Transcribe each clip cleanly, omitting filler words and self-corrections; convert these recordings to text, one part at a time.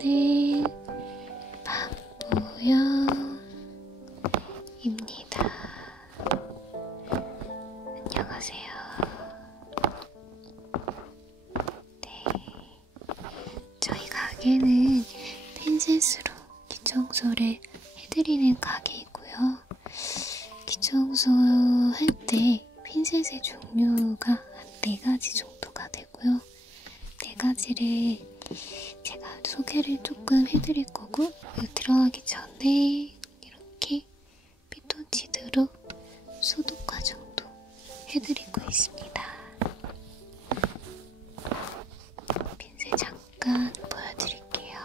이거는 반모형입니다. 안녕하세요. 네, 저희 가게는 핀셋으로 기청소를 해드리는 가게이고요. 기청소 할 때 핀셋의 종류가 한 4가지 정도가 되고요. 4가지를 제가 소개를 조금 해드릴 거고, 들어가기 전에 이렇게 피톤치드로 소독 과정도 해드리고 있습니다. 핀셋 잠깐 보여드릴게요.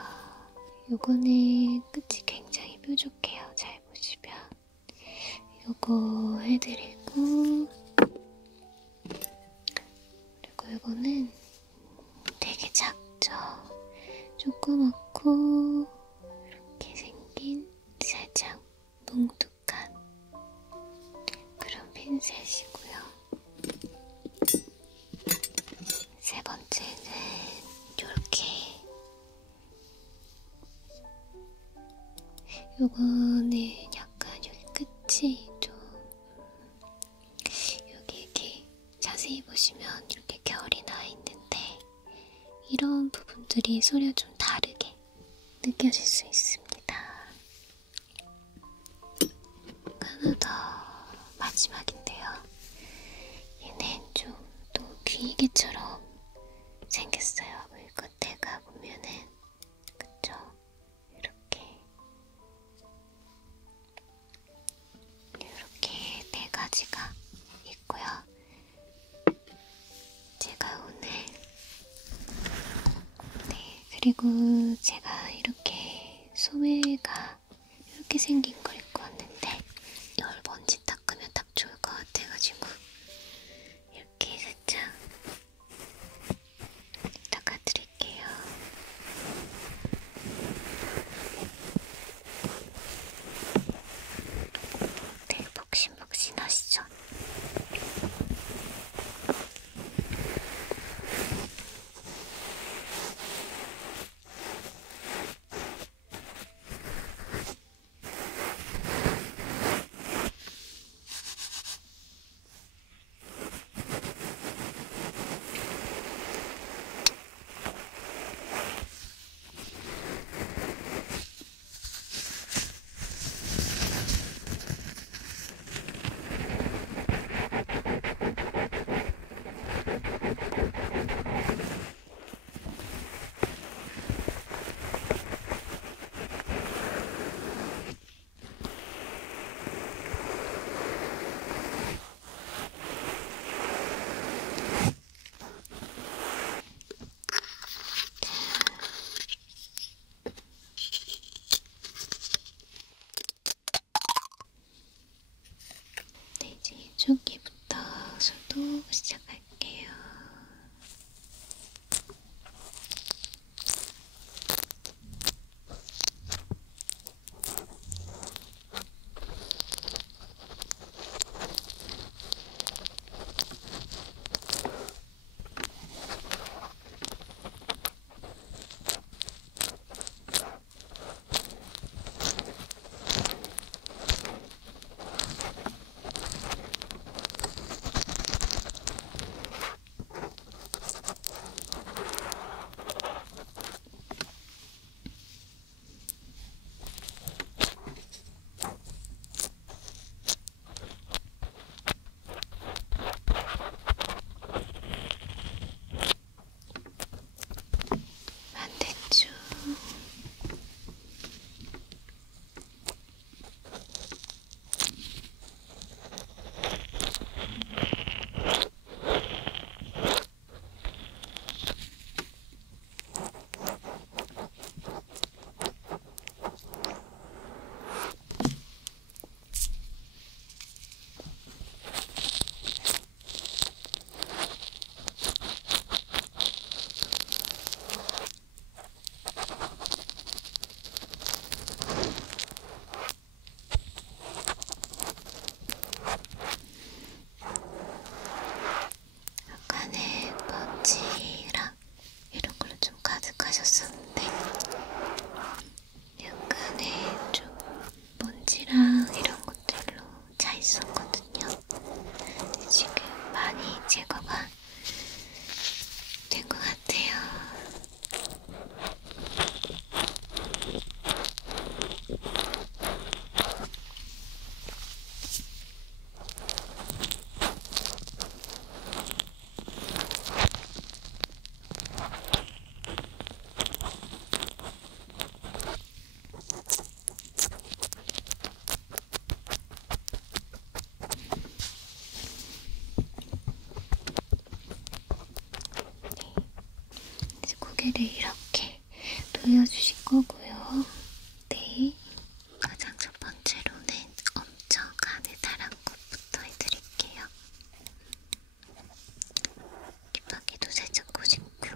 요거는 끝이 굉장히 뾰족해요. 잘 보시면. 요거 해드리고, 그리고 요거는 되게 작죠? 조그맣고 이렇게 생긴 살짝 뭉툭한 그런 핀셋이고요. 세 번째는 이렇게, 요거는 약간 여기 끝이 좀 여기 이렇게 자세히 보시면 이렇게 결이 나 있는데, 이런 부분들이 소리가 좀 다르게 느껴질 수 있습니다. 하나 더 마지막인데요. 얘는 좀 또 귀이개처럼 생겼어요. 물 끝에가 보면은, 그쵸? 이렇게 4가지가 있고요. 제가 오늘 그리고 제가 이렇게 소매가 이렇게 생긴 걸 입고 왔는데, 이걸 먼지 닦으면 딱 좋을 것 같아가지고 이렇게 살짝 닦아드릴게요. 네, 폭신폭신하시죠? 네, 이제 이쪽부터 소독 시작할게요. 반대쪽. 약간의 먼지랑 이런 걸로 좀 가득하셨었는데, 약간의 좀 먼지랑 이런 것들로 차 있었거든요. 지금 많이 제거가 된 것 같아요. 이제 고개를 이렇게 돌려주실 거고요. 네. 가장 첫 번째로는 엄청 간에 달한 것부터 해드릴게요. 귓바퀴도 살짝 꼬집고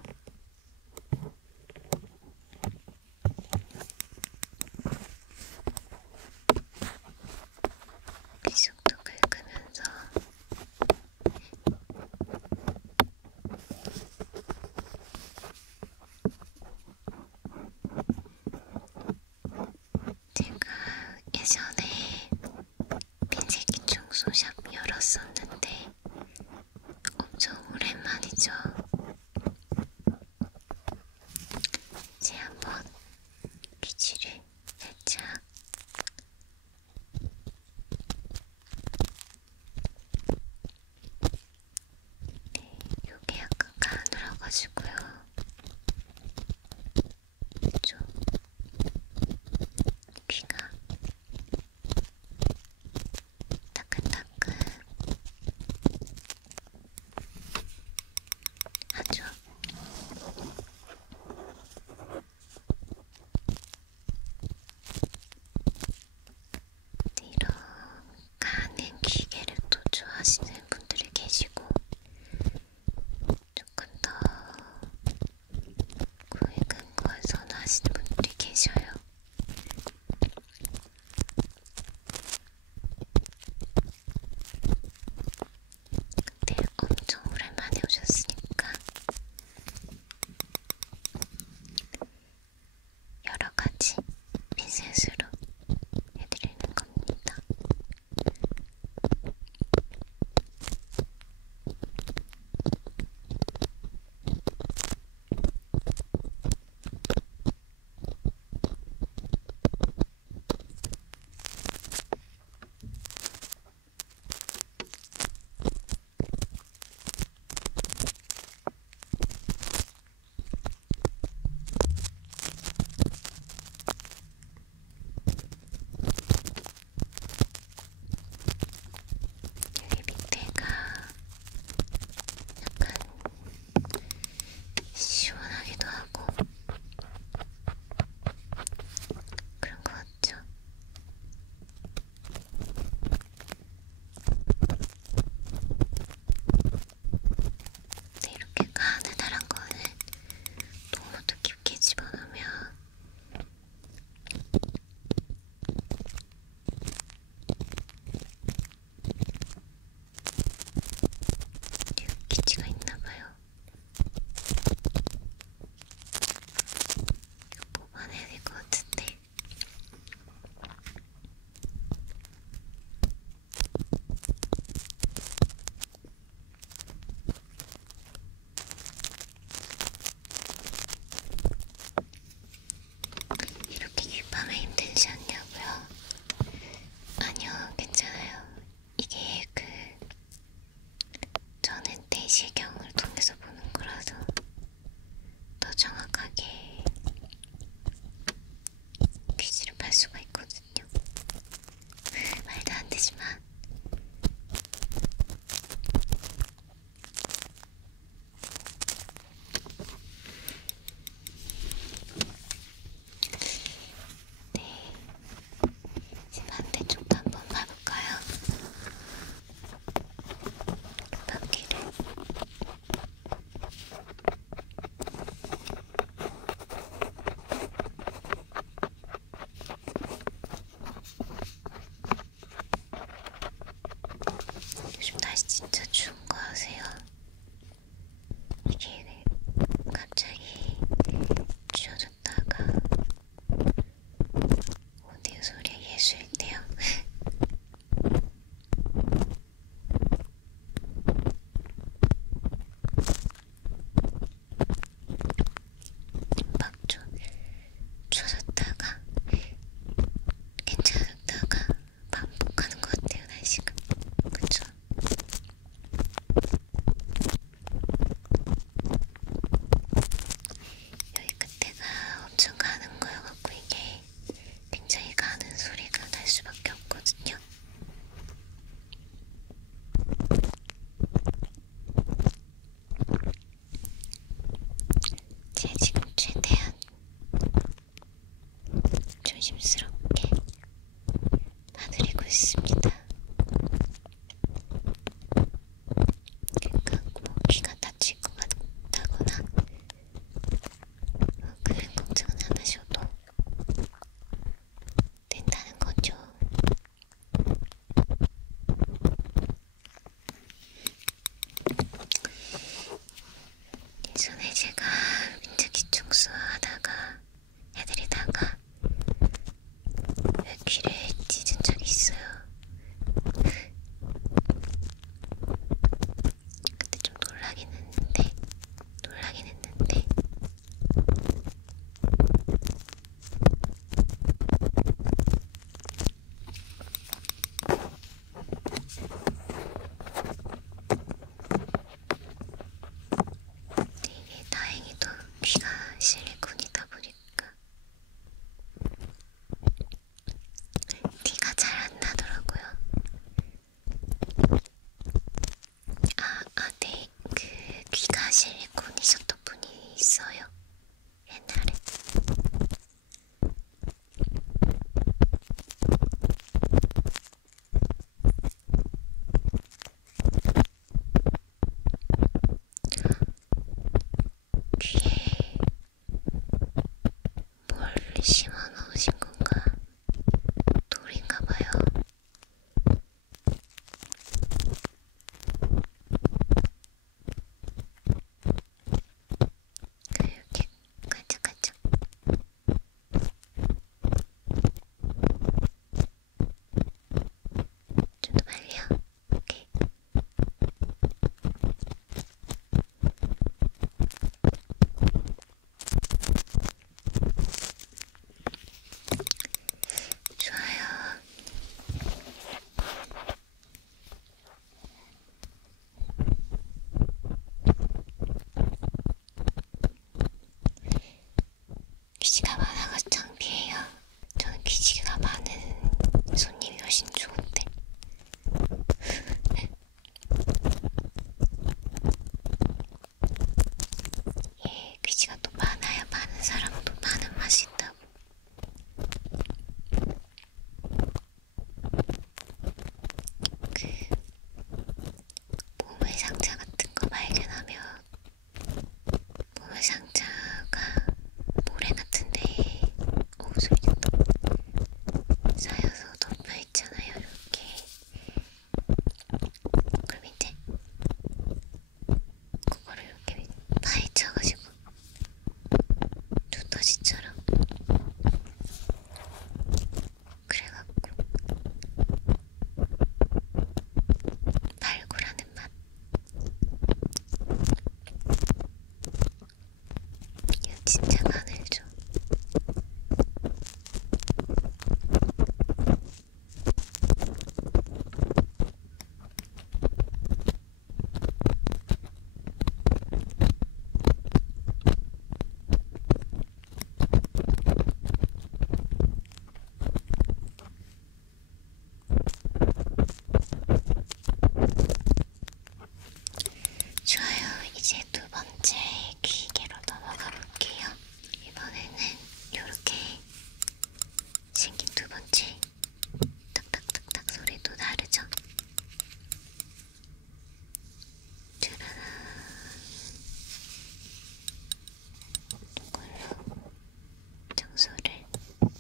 귀속도 긁으면서 귀지가 많아서 창피해요. 저는 귀지가 많은 손님이 훨씬 좋은데. 예, 귀지가 또 많아야 많은 사람도 많은 맛이 있다고. 그 보물 상자 같은 거 발견하면 보물 상자가 모래 같은데 소리 좋다. 쌓여서 덮여있잖아요, 이렇게. 그럼 이제 그거를 이렇게 파헤쳐가지고 두더지처럼 그래갖고 발굴하는 맛. 이거 진짜 간을 줘. 좋아요. 이제 두 번째 귀개로 넘어가 볼게요. 이번에는 이렇게 생긴 두 번째 딱딱딱딱 소리도 다르죠? 짜라란. 이걸로 청소를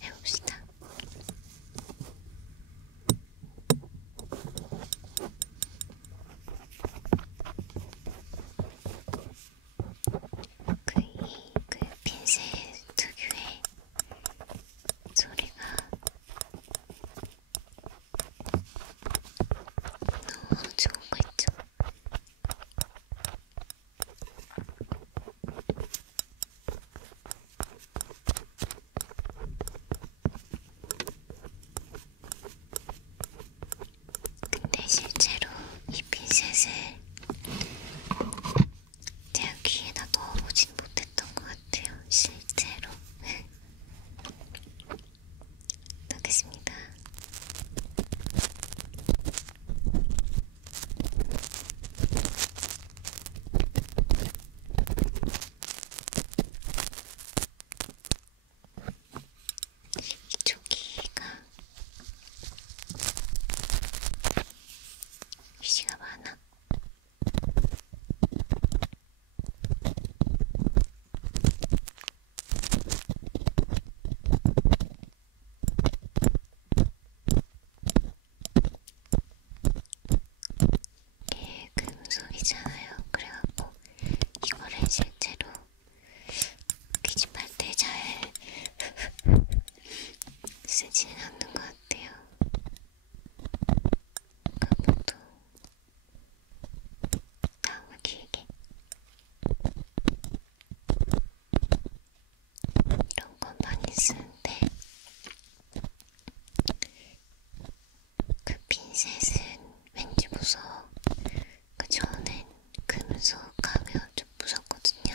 해봅시다. 그 핀셋 특유의 소리가 너무 좋은 거 있죠? 근데 실제로 이 핀셋을 제가 귀에다 넣어보진 못했던 것 같아요. 실제로. 넣겠습니다. 이쪽 귀가 귀지가 많아. 이게 금속이잖아요. 그래갖고 이거를 실제로 귀집할 때 잘 쓰지는 않는 것 같아요. 그것도 나무 길게 이런 건 많이 쓰는데 그 핀셋은 왠지 무서워. 그 저는 금속 가면 좀 무섭거든요.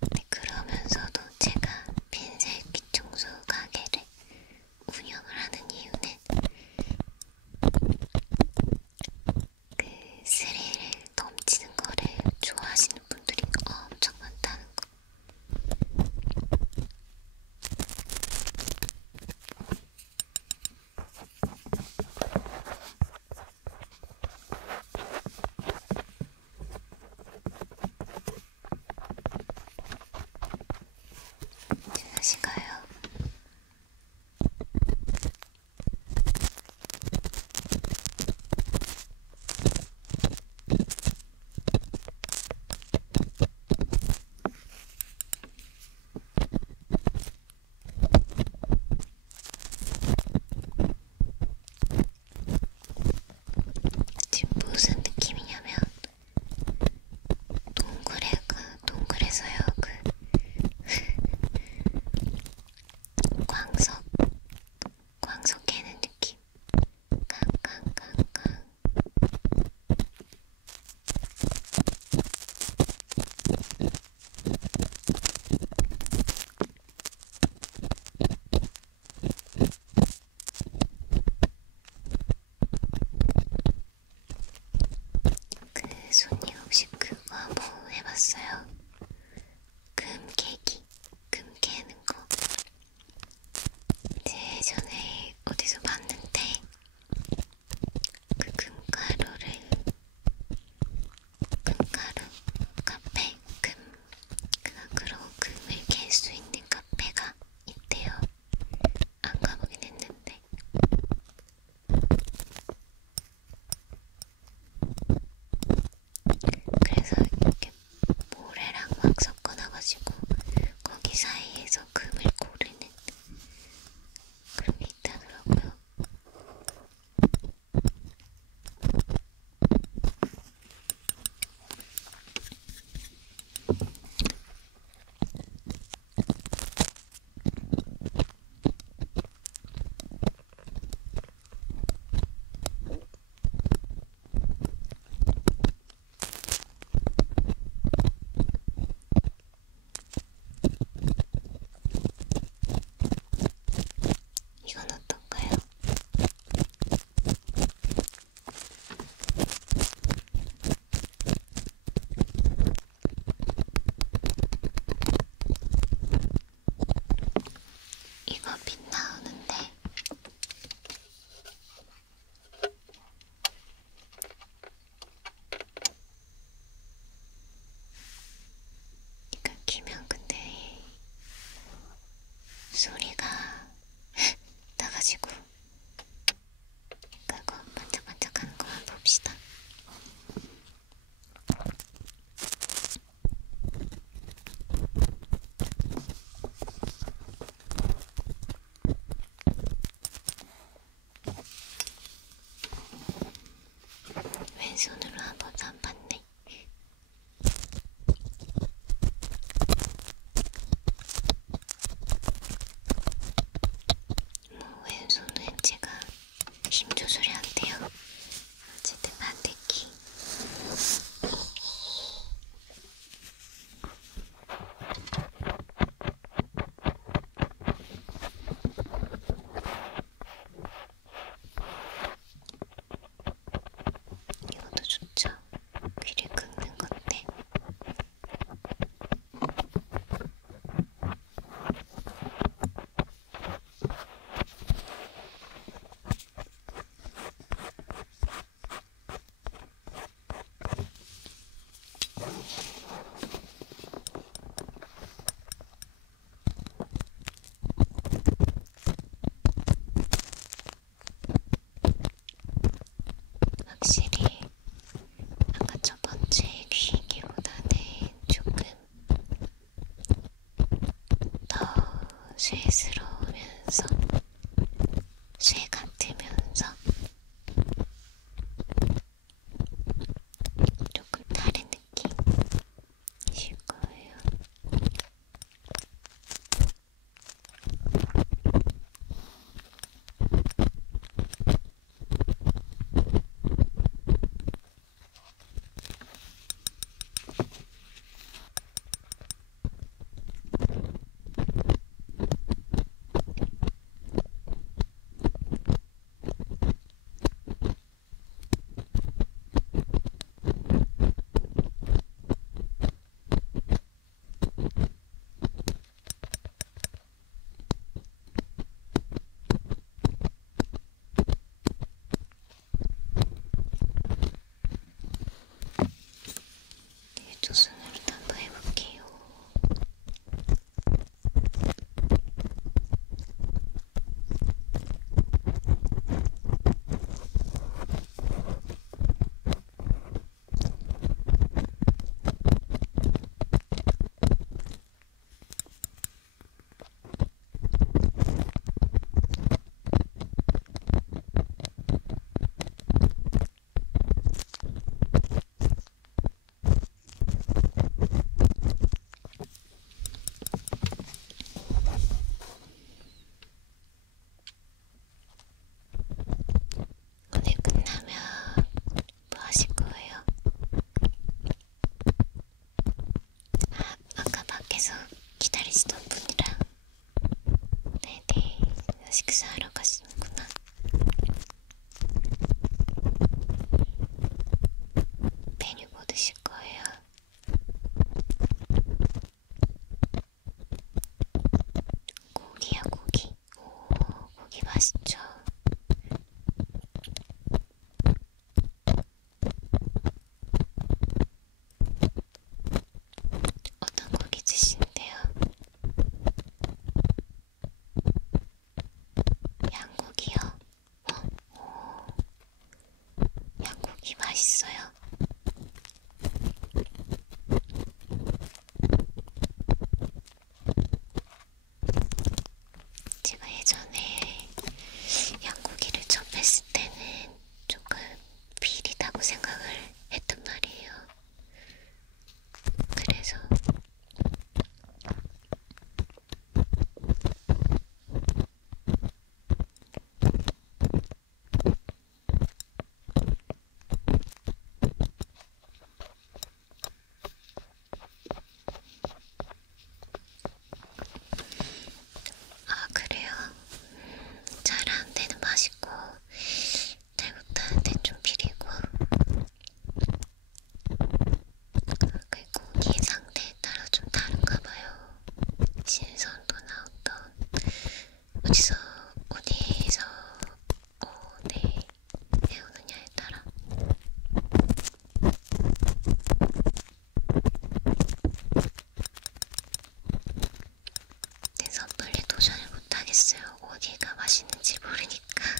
근데 그러면서도 제가 핀셋 봤어요. 금 깨기, 금 깨는 거. 예전에 어디서 봤는데 그 금가루 카페, 그로 금을 캘 수 있는 카페가 있대요. 안 가보긴 했는데. 그래서 이렇게 모래랑 막 섞어놔가지고 거기 사이에서 금을 고르는 그런 게 있다더라고요. 이건 어떤가요? 이거 빛 나오는데 이거 끼면 근데 소리가 나가지고 그거 반짝반짝하는 거만 봅시다. 왼손으로 한 번도 안 봤네. 왼손은 제가 힘 조절이 안 돼요. 어쨌든 반대기. 이것도 좋죠. 귀를 긁는 건데. 확실히 아까 첫 번째 귀기보다는 조금 더 쇠스러우면서 쇠 같으면서 조금 다른 느낌이실 거예요. 두 손으로도 한번 해볼게요. 오늘 끝나면 뭐 하실 거예요? 아까 밖에서 기다리시던 분이랑 네네 식사하러 가시는구나. 메뉴 뭐 드실 거예요? 어디에서 네, 해오느냐에 따라 네, 섣불리 도전을 못하겠어요. 어디가 맛있는지 모르니까.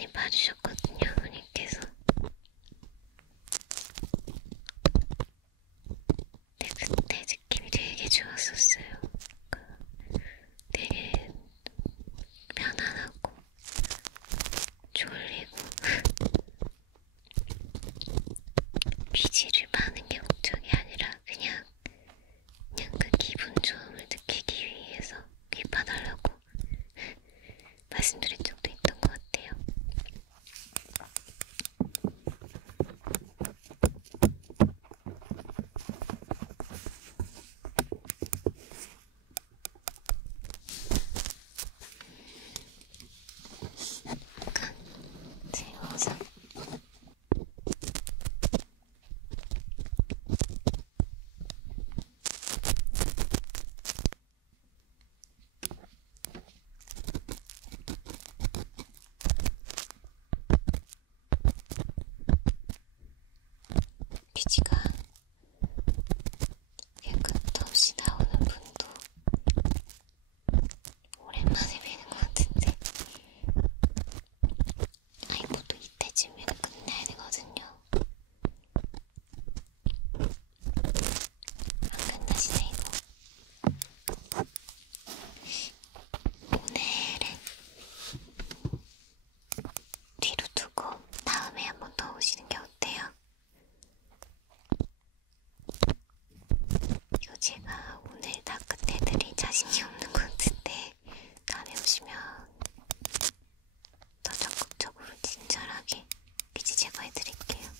많이 봐주셨거든요, 어머니께서. 그때 느낌이 되게 좋았었어요. 되게 편안하고 졸리고 귀지를 파는 게 목적이 아니라 그냥 그 기분 좋음을 느끼기 위해서 귀 파달라고 말씀드린 적도 있던 것 같아요. 약간 세워서 귀지가 깨끗 없이 나오는 분도 오랜만에 뵈는 것 같은데 아이고도 이때쯤이면 끝내야 되거든요. 안 끝나시네 이거. 오늘은 뒤로 두고 다음에 한 번 더 오시는 게 어때요? 이거 제가 오늘 다 끝내드릴 자신이 없는 것 같은데 다음에 오시면 더 적극적으로 친절하게 귀지 제거해드릴게요.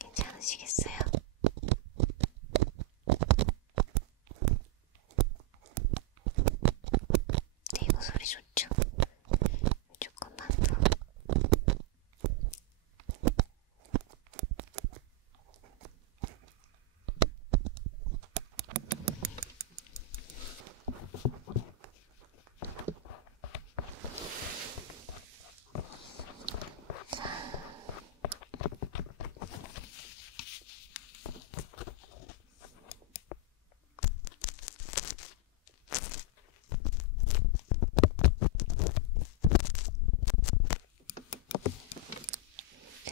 괜찮으시겠어요? 네, 이거 소리 좋죠? 조금만 더.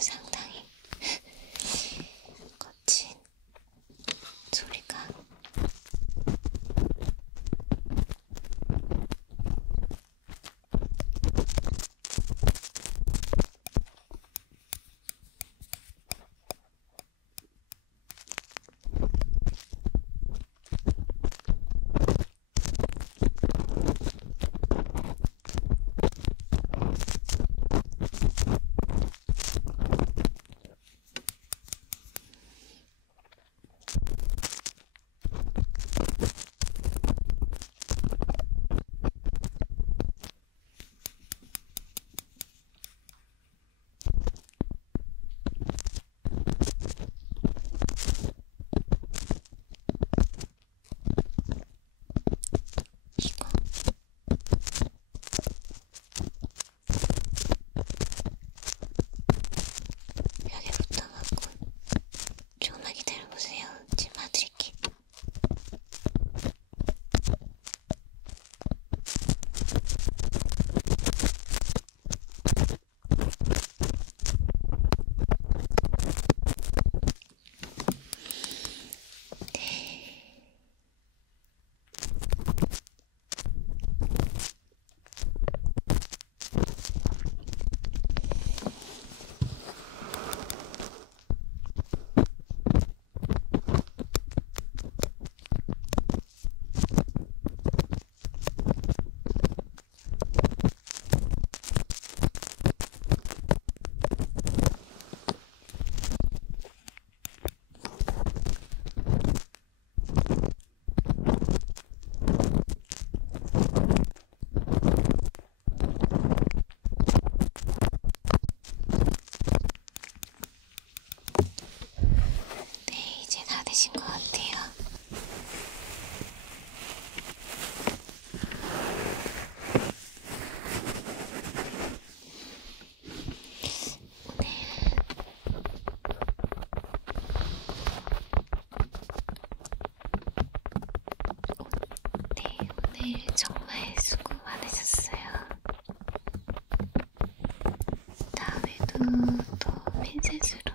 상당히 거친 소리가 이거 벽에 붙어갖고 조금만 기다려보세요. 지금 봐드릴게요. 네, 이제 다 되신 것 같아요. 오늘 정말 수고 많으셨어요. 다음에도 또 핀셋으로